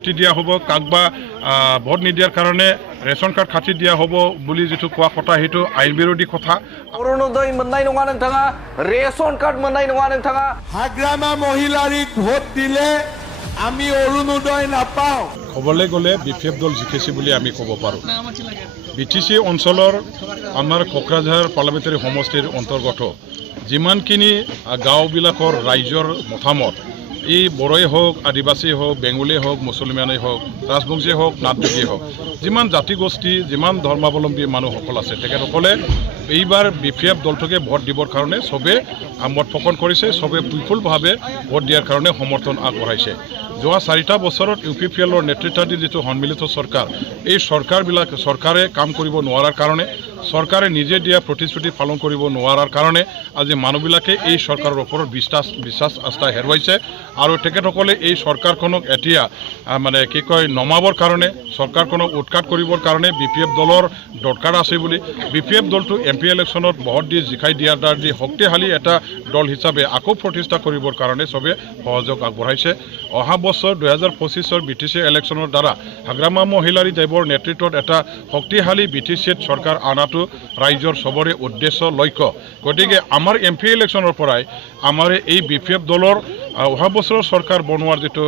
খাতি দিয়া হ'ব, কাক বা ভোট নিদিয়াৰ কাৰণে ৰেচন কাৰ্ড খাতি দিয়া হ'ব বুলি যিটো কোৱা কথা সেইটো আইন বিৰোধী কথা। অৰুণোদয় मोननाय नङा नोंथाङा, ৰেচন কাৰ্ড मोननाय नङा नोंथाङा। হাগ্ৰামা মহিলাৰীক ভোট দিলে আমি অৰুণোদয় নাপাওঁ। ক'বলৈ গ'লে BPF দল জিকিছে বুলি আমি ক'ব পাৰোঁ। BTC অঞ্চলৰ আমাৰ কোকৰাঝাৰ পাৰ্লামেণ্টাৰী সমষ্টিৰ অন্তৰ্গত যিমানখিনি গাঁওবিলাকৰ ৰাইজৰ মতামত, ই বড়োই হওক, আদিবাসী হওক, বেংগলী হওক, মুছলমানেই হওক, ৰাজবংশী হওক, নাথযোগী হওক, যিমান জাতিগোষ্ঠী, যিমান ধৰ্মাৱলম্বী মানুহসকল আছে তেখেতসকলে এইবাৰ BPF দলটোকে ভোট দিবৰ কাৰণে চবে মত পোষণ কৰিছে, চবে বিপুলভাৱে ভোট দিয়াৰ কাৰণে সমৰ্থন আগবঢ়াইছে। যোৱা 4টা বছৰত UPPLৰ নেতৃত্বাধীন যিটো সন্মিলিত চৰকাৰ, এই চৰকাৰে কাম কৰিব নোৱাৰাৰ কাৰণে, চৰকাৰে নিজে দিয়া প্ৰতিশ্ৰুতি পালন কৰিব নোৱাৰাৰ কাৰণে আজি মানুহবিলাকে এই চৰকাৰৰ ওপৰত বিশ্বাস আস্থা হেৰুৱাইছে। আৰু তেখেতসকলে এই চৰকাৰখনক এতিয়া মানে কি কয় নমাবৰ কাৰণে, চৰকাৰখনক উৎখাত কৰিবৰ কাৰণে BPF দলৰ দৰকাৰ আছে বুলি BPF দলটো MP ইলেকশ্যনত ভোট দি জিকাই দিয়াৰ দ্বাৰা দি শক্তিশালী এটা দল হিচাপে আকৌ প্ৰতিষ্ঠা কৰিবৰ কাৰণে চবে সহযোগ আগবঢ়াইছে। অহা বছৰ 2025ৰ BTC ইলেকশ্যনৰ দ্বাৰা হাগ্ৰামা মহিলাৰী দেৱৰ নেতৃত্বত এটা শক্তিশালী BTCত চৰকাৰ আনাটো ৰাইজৰ চবৰে উদ্দেশ্য লক্ষ্য। গতিকে আমাৰ MP ইলেকশ্যনৰ পৰাই আমাৰ এই BPF দলৰ অহা বছৰৰ চৰকাৰ বনোৱাৰ যিটো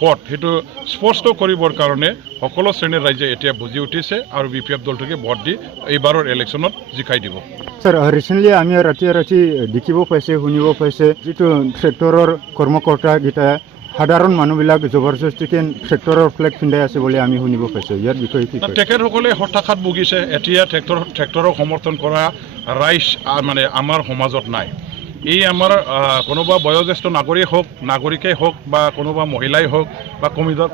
পথ সেইটো স্পষ্ট কৰিবৰ কাৰণে সকলো শ্ৰেণীৰ ৰাইজে এতিয়া বুজি উঠিছে আৰু BPF দলটোকে ভোট দি এইবাৰৰ ইলেকশ্যনত জিকাই দিব। স্যাৰ, ৰিসেন্টলি আমি ৰাতি দেখিব পাইছে, শুনিব পাইছে যিটো ট্ৰেক্টৰৰ কৰ্মকৰ্তাকেইটা সাধাৰণ মানুহবিলাক জবৰদস্তিকে ট্ৰেক্টৰৰ ফ্লেগ পিন্ধাই আছে বুলি আমি শুনিব পাইছোঁ। ইয়াৰ বিষয়ে কি কয়? তেখেতসকলে হতাশাত ভুগিছে। এতিয়া ট্ৰেক্টৰক সমৰ্থন কৰা ৰাইজ মানে আমাৰ সমাজত নাই। এই আমাৰ কোনোবা বয়োজ্যেষ্ঠ নাগৰিকেই হওক বা কোনোবা মহিলাই হওক বা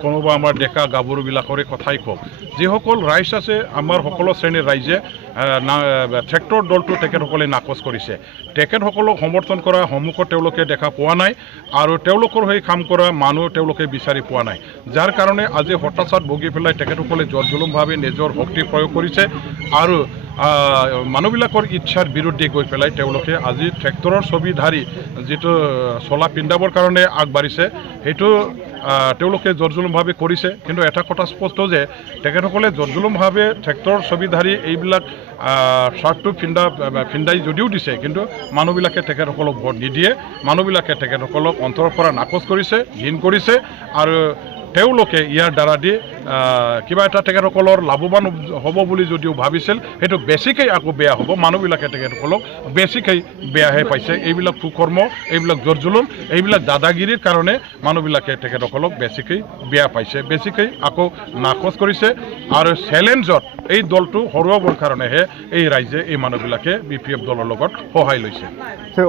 কোনোবা আমাৰ ডেকা গাভৰুবিলাকৰে কথাই হওক, যিসকল ৰাইজ আছে আমাৰ সকলো শ্ৰেণীৰ ৰাইজে ট্ৰেক্টৰ দলটো তেখেতসকলে নাকচ কৰিছে। তেখেতসকলক সমৰ্থন কৰা সন্মুখত তেওঁলোকে দেখা পোৱা নাই আৰু তেওঁলোকৰ হৈ কাম কৰা মানুহ তেওঁলোকে বিচাৰি পোৱা নাই, যাৰ কাৰণে আজি হতাশাত ভুগি পেলাই তেখেতসকলে জোৰ জুলুমভাৱে নিজৰ শক্তি প্ৰয়োগ কৰিছে আৰু মানুহবিলাকৰ ইচ্ছাৰ বিৰুদ্ধে গৈ পেলাই তেওঁলোকে আজি ট্ৰেক্টৰৰ ছবিধাৰী যিটো চলা পিন্ধাবৰ কাৰণে আগবাঢ়িছে সেইটো তেওঁলোকে জোৰ জুলুমভাৱে কৰিছে। কিন্তু এটা কথা স্পষ্ট যে তেখেতসকলে জোৰ জুলুমভাৱে ট্ৰেক্টৰৰ ছবিধাৰী এইবিলাক শ্বাৰ্টটো পিন্ধাই যদিও দিছে, কিন্তু মানুহবিলাকে তেখেতসকলক ভোট নিদিয়ে। মানুহবিলাকে তেখেতসকলক অন্তৰৰ পৰা নাকচ কৰিছে, ঘিণ কৰিছে আৰু তেওঁলোকে ইয়াৰ দ্বাৰা দি কিবা এটা তেখেতসকলৰ লাভৱান হ'ব বুলি যদিও ভাবিছিল, সেইটো বেছিকৈ আকৌ বেয়া হ'ব। মানুহবিলাকে তেখেতসকলক বেছিকৈ বেয়াহে পাইছে। এইবিলাক কুকৰ্ম, এইবিলাক জোৰ জুলুম, এইবিলাক দাদাগিৰিৰ কাৰণে মানুহবিলাকে তেখেতসকলক বেছিকৈ বেয়া পাইছে, বেছিকৈ আকৌ নাকচ কৰিছে আৰু চেলেঞ্জত এই দলটো হৰুৱাবৰ কাৰণেহে এই ৰাইজে এই মানুহবিলাকে BPF দলৰ লগত সহায় লৈছে।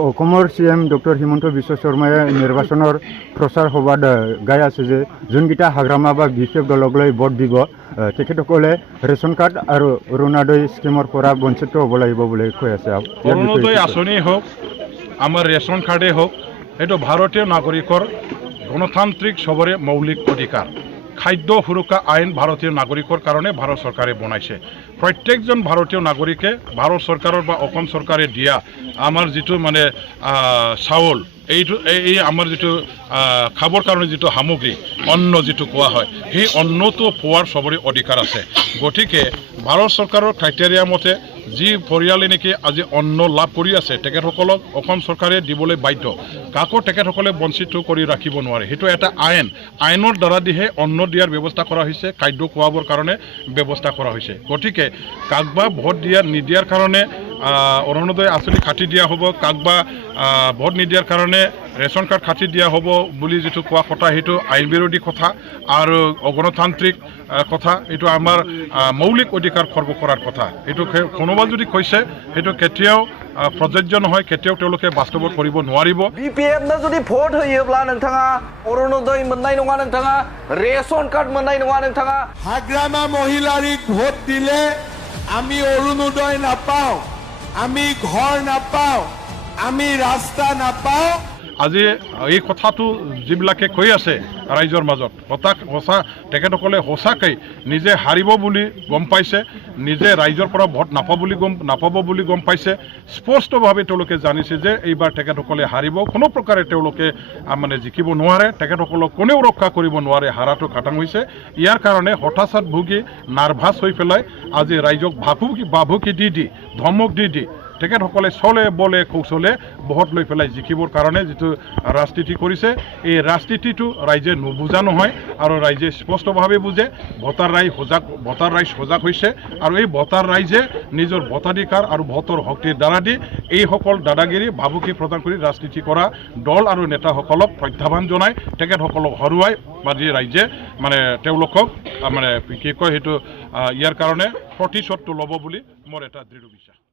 অসমৰ CM ডক্টৰ হিমন্ত বিশ্ব শৰ্মাই নিৰ্বাচনৰ প্ৰচাৰ সভাত গাই আছে যে যোনকেইটা হাগ্ৰামা বা BPF দলক লৈ ভোট দিব তেখেতসকলে ৰেচন কাৰ্ড আৰু অৰুণোদয় স্কিমৰ পৰা বঞ্চিত হ'ব লাগিব বুলি কৈ আছে। অৰুণোদয় আঁচনি হওক, আমাৰ ৰেচন কাৰ্ডেই হওক, এইটো ভাৰতীয় নাগৰিকৰ গণতান্ত্ৰিক চবৰে মৌলিক অধিকাৰ। খাদ্য সুৰক্ষা আইন ভাৰতীয় নাগৰিকৰ কাৰণে ভাৰত চৰকাৰে বনাইছে। প্ৰত্যেকজন ভাৰতীয় নাগৰিকে ভাৰত চৰকাৰৰ বা অসম চৰকাৰে দিয়া আমাৰ যিটো মানে চাউল, এই আমাৰ যিটো খাবৰ কাৰণে যিটো সামগ্ৰী অন্ন যিটো কোৱা হয়, সেই অন্নটো পোৱাৰ চবৰে অধিকাৰ আছে। গতিকে ভাৰত চৰকাৰৰ ক্ৰাইটেৰিয়া মতে যি পৰিয়ালে নেকি আজি অন্ন লাভ কৰি আছে তেখেতসকলক অসম চৰকাৰে দিবলৈ বাধ্য। কাকো তেখেতসকলে বঞ্চিত কৰি ৰাখিব নোৱাৰে। সেইটো এটা আইনৰ দ্বাৰা দিহে অন্ন দিয়াৰ ব্যৱস্থা কৰা হৈছে, খাদ্য খুৱাবৰ কাৰণে ব্যৱস্থা কৰা হৈছে। গতিকে কাক বা ভোট নিদিয়াৰ কাৰণে অৰুণোদয় আঁচনি খাতি দিয়া হ'ব, কাক বা ভোট নিদিয়াৰ কাৰণে ৰেচন কাৰ্ড খাতি দিয়া হ'ব বুলি যিটো কোৱা কথা সেইটো আইন বিৰোধী কথা আৰু অগণতান্ত্ৰিক কথা। এইটো আমাৰ মৌলিক অধিকাৰ খৰ্ব কৰাৰ কথা। এইটো কোনোবা যদি কৈছে সেইটো কেতিয়াও প্ৰযোজ্য নহয়, কেতিয়াও তেওঁলোকে বাস্তৱত কৰিব নোৱাৰিব। BPF না যদি ভোট होयोब्ला नोंथाङा অৰুণোদয় मोननाय नङा नोंथाङा, ৰেচন কাৰ্ড मोननाय नङा नोंथाङा। হাগ্ৰামা মহিলাৰীক ভোট দিলে আমি অৰুণোদয় নাপাওঁ, আমি ঘৰ নাপাওঁ, আমি ৰাস্তা নাপাওঁ। আজি এই কথাটো যিবিলাকে কৈ আছে ৰাইজৰ মাজত সঁচা তেখেতসকলে সঁচাকৈ নিজে হাৰিব বুলি গম পাইছে, নিজে ৰাইজৰ পৰা ভোট নাপাব বুলি গম পাইছে। স্পষ্টভাৱে তেওঁলোকে জানিছে যে এইবাৰ তেখেতসকলে হাৰিব, কোনো প্ৰকাৰে তেওঁলোকে মানে জিকিব নোৱাৰে, তেখেতসকলক কোনেও ৰক্ষা কৰিব নোৱাৰে, হাৰাটো খাটাং হৈছে। ইয়াৰ কাৰণে হতাশাত ভুগি নাৰ্ভাছ হৈ পেলাই আজি ৰাইজক ভাবুকি দি ধমক দি তেখেতসকলে চলে বলে কৌশলে ভোট লৈ পেলাই জিকিবৰ কাৰণে যিটো ৰাজনীতি কৰিছে, এই ৰাজনীতিটো ৰাইজে নুবুজা নহয় আৰু ৰাইজে স্পষ্টভাৱে বুজে। ভোটাৰ ৰাইজ সজাগ হৈছে আৰু এই ভোটাৰ ৰাইজে নিজৰ ভোটাধিকাৰ আৰু ভোটৰ শক্তিৰ দ্বাৰা দি এইসকল দাদাগিৰি ভাবুকি প্ৰদান কৰি ৰাজনীতি কৰা দল আৰু নেতাসকলক প্ৰত্যাহ্বান জনাই তেখেতসকলক হৰুৱাই আজি ৰাইজে মানে তেওঁলোকক মানে কি কয় সেইটো ইয়াৰ কাৰণে প্ৰতিশোধটো ল'ব বুলি মোৰ এটা দৃঢ় বিশ্বাস।